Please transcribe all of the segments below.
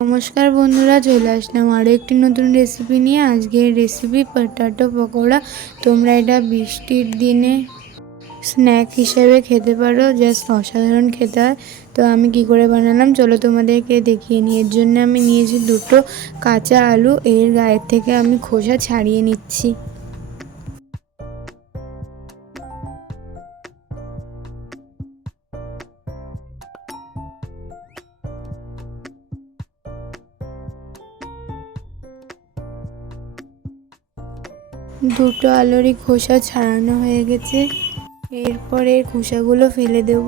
নমস্কার বন্ধুরা, চলে আসলাম আরও একটি নতুন রেসিপি নিয়ে। আজকের রেসিপি পটাটো পকোড়া। তোমরা এটা বৃষ্টির দিনে স্ন্যাক হিসেবে খেতে পারো জাস্ট অসাধারণ খেতে হয়। তো আমি কি করে বানালাম? চলো তোমাদেরকে দেখিয়ে নিই। এর জন্য আমি নিয়েছি দুটো কাঁচা আলু। এর গায়ের থেকে আমি খোসা ছাড়িয়ে নিচ্ছি। দুটো আলুরই খোসা ছাড়ানো হয়ে গেছে। এরপর এর খোসাগুলো ফেলে দেব।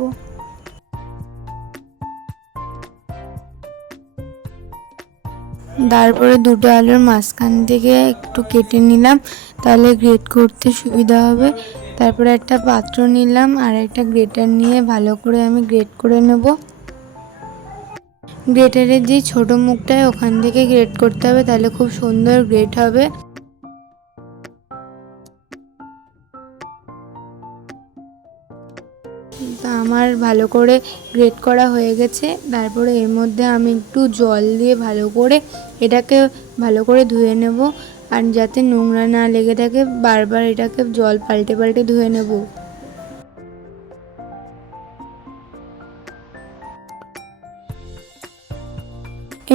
তারপরে দুটো আলুর মাঝখান থেকে একটু কেটে নিলাম, তাহলে গ্রেট করতে সুবিধা হবে। তারপরে একটা পাত্র নিলাম আর একটা গ্রেটার নিয়ে ভালো করে আমি গ্রেট করে নেব। গ্রেটারের যে ছোট মুখটায় ওখান থেকে গ্রেট করতে হবে, তাহলে খুব সুন্দর গ্রেট হবে। আমার ভালো করে গ্রেট করা হয়ে গেছে। তারপরে এর মধ্যে আমি একটু জল দিয়ে ভালো করে এটাকে ভালো করে ধুয়ে নেব আর যাতে নোংরা না লেগে থাকে, বারবার এটাকে জল পাল্টে পাল্টে ধুয়ে নেব।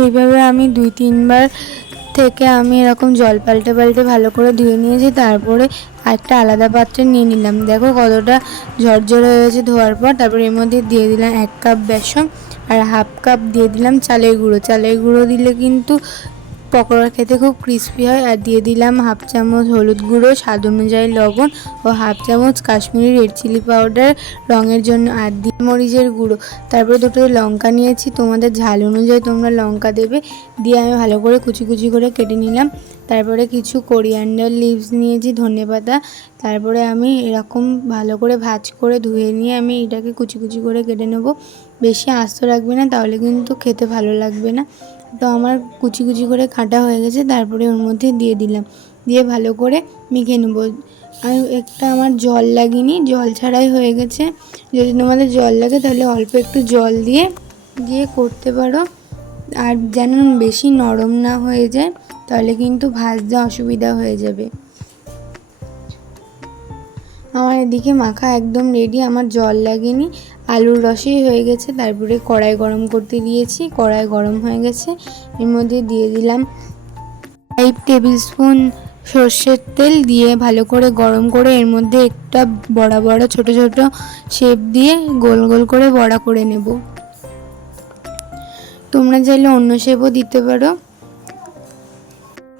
এইভাবে আমি দুই তিনবার থেকে আমি এরকম জল পাল্টে পাল্টে ভালো করে ধুয়ে নিয়েছি, তারপরে একটা আলাদা পাত্রে নিয়ে নিলাম। দেখো কতটা ঝরঝরে হয়েছে ধোয়ার পর, তারপর এর মধ্যে দিয়ে দিলাম এক কাপ বেসন আর হাফ কাপ দিয়ে দিলাম চালের গুঁড়ো। চালের গুঁড়ো দিলে কিন্তু পকোড়া খেতে খুব ক্রিস্পি হয় আর দিয়ে দিলাম হাফ চামচ হলুদ গুঁড়ো, স্বাদ অনুযায়ী লবণ ও হাফ চামচ কাশ্মীরি রেড চিলি পাউডার রঙের জন্য আর দিয়ে মরিচের গুঁড়ো। তারপরে দুটো লঙ্কা নিয়েছি, তোমাদের ঝাল অনুযায়ী তোমরা লঙ্কা দেবে। দিয়ে আমি ভালো করে কুচি কুচি করে কেটে নিলাম। তারপরে কিছু কোরিয়ান্ডার লিভস নিয়েছি, ধনে পাতা। তারপরে আমি এরকম ভালো করে ভাজ করে ধুয়ে নিয়ে আমি এটাকে কুচি কুচি করে কেটে নেব। বেশি আস্ত রাখবে না, তাহলে কিন্তু খেতে ভালো লাগবে না। তো আমার কুচি কুচি করে কাটা হয়ে গেছে, তারপরে ওর মধ্যে দিয়ে দিলাম। দিয়ে ভালো করে মেখে নেব। আমি একটা আমার জল লাগিনি, জল ছাড়াই হয়ে গেছে। যদি তোমাদের জল লাগে তাহলে অল্প একটু জল দিয়ে দিয়ে করতে পারো। আর যেন বেশি নরম না হয়ে যায়, তাহলে কিন্তু ভাজতে অসুবিধা হয়ে যাবে। আমার এদিকে মাখা একদম রেডি আমার জল লাগেনি। আলুর রসই হয়ে গেছে, তারপরে কড়াই গরম করতে দিয়েছি, কড়াই গরম হয়ে গেছে। এর মধ্যে দিয়ে দিলাম ফাইভ টেবিল স্পুন সর্ষের তেল দিয়ে ভালো করে গরম করে এর মধ্যে একটা বড়া বড়া ছোট ছোট শেপ দিয়ে গোল গোল করে বড়া করে নেব। তোমরা চাইলে অন্য শেপও দিতে পারো।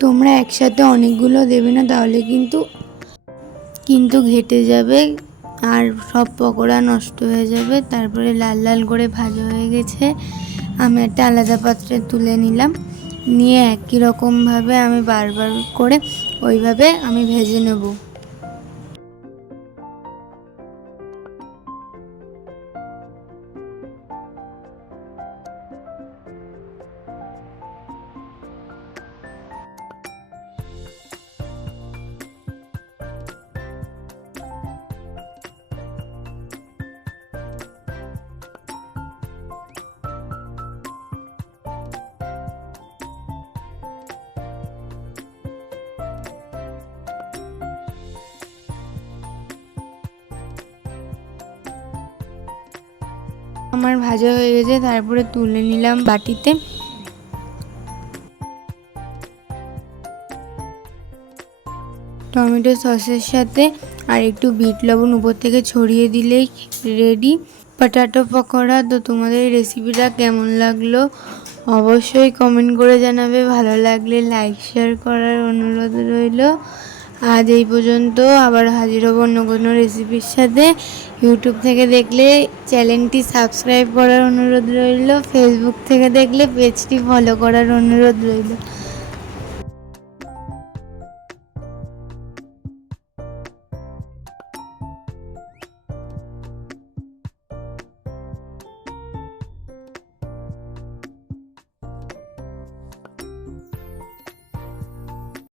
তোমরা একসাথে অনেকগুলো দেবে না, তাহলে কিন্তু কিন্তু ঘেটে যাবে। আর সব পকোড়া নষ্ট হয়ে যাবে, তারপরে লাল লাল করে ভাজা হয়ে গেছে। আমি একটা আলাদা পাত্রে তুলে নিলাম। নিয়ে একই রকমভাবে আমি বারবার করে ওইভাবে আমি ভেজে নেব। আমার ভাজা হয়ে গেছে, তারপরে তুলে নিলাম বাটিতে। টমেটো সসের সাথে আর একটু বিট লবণ উপর থেকে ছড়িয়ে দিলেই রেডি পটাটো পকোড়া, তো তোমাদের রেসিপিটা কেমন লাগল? অবশ্যই কমেন্ট করে জানাবে। ভালো লাগলে লাইক শেয়ার করার অনুরোধ রইল। আজ এই পর্যন্ত। আবার হাজির হব অন্য কোনো রেসিপির সাথে। ইউটিউব থেকে দেখলে চ্যানেলটি সাবস্ক্রাইব করার অনুরোধ রইল। ফেসবুক থেকে দেখলে পেজটি ফলো করার অনুরোধ রইল।